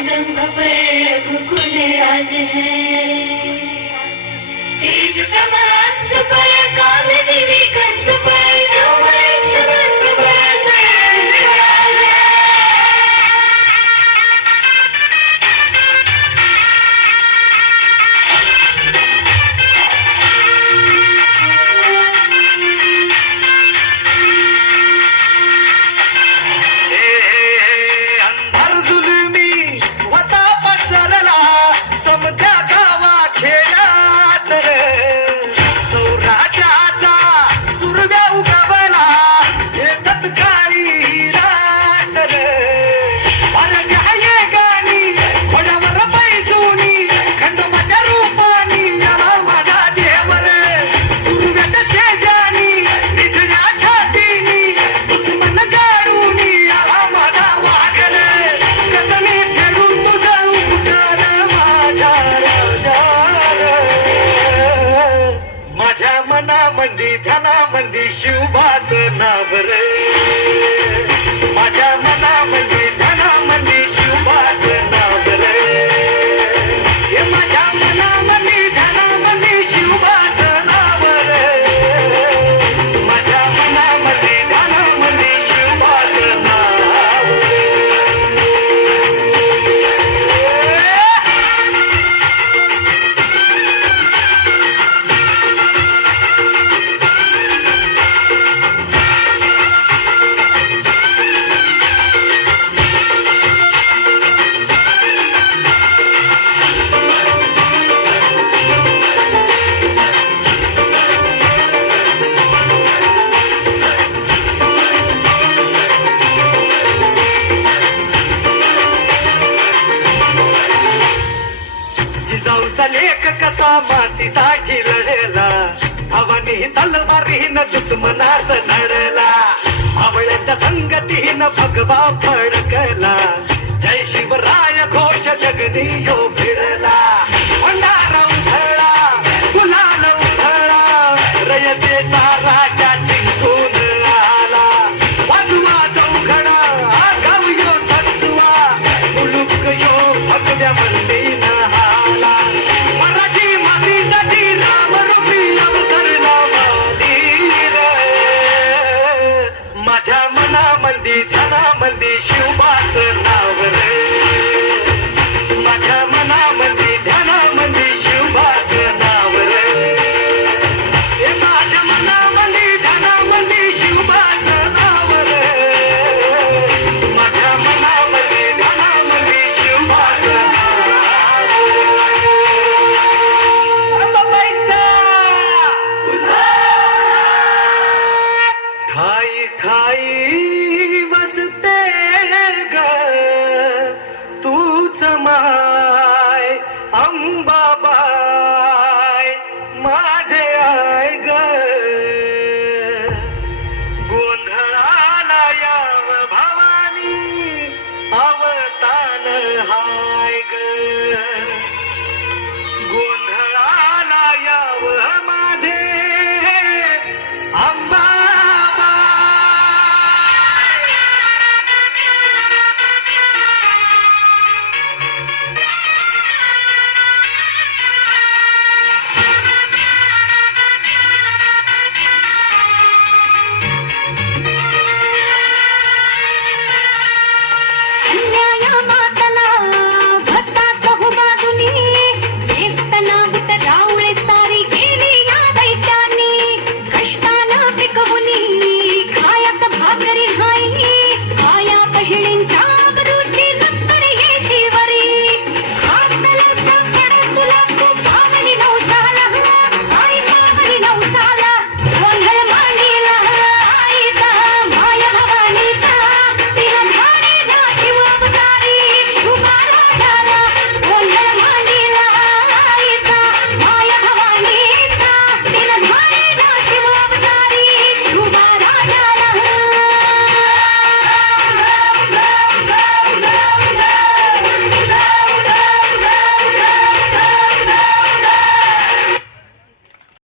जगदम्ब पर रघुकुल राज है। तेज प्रमांस पर काल जीवी कंस पर व्योम रक्षस पर सहस राज है। मनामंदी ध्यानामंदी शिवबाचं नाव रे, माझ्या मनामंदी ध्यानामंदी शिवबाचं नाव रे, हे माझ्या मनामंदी ध्यानामंदी शिवबाचं नाव रे, माझ्या मनामंदी ध्यानामंदी शिवबाचं नाव रे. जिजाऊचा लेख कसा मातीसाठी लढला, भावानी तलवारीनं दुश्मनास लढला, आवळ्याच्या संगतीनं भगवा फडकला, जय शिवराय घोष जगनी यो भिडला, भंडारा उधळला गुलाल उधळला, रयतेचा राजा जिंकून आला, वाजवा चौघडा गाव यो सजवा, मुलुक यो भगव्या मंदीन हाला, मराठी मातीसाठी राम रूपी अवतरला वाली रे, माझ्या मनामंदी ध्यानामंदी शिवबाचं नाव रे, माझ्या मनामंदी ध्यानामंदी शिवबाचं नाव रे, हे माझ्या मनामंदी ध्यानामंदी शिवबाचं नाव रे, माझ्या मनामंदी ध्यानामंदी शिवबाचं नाव रे. ठाई ठाई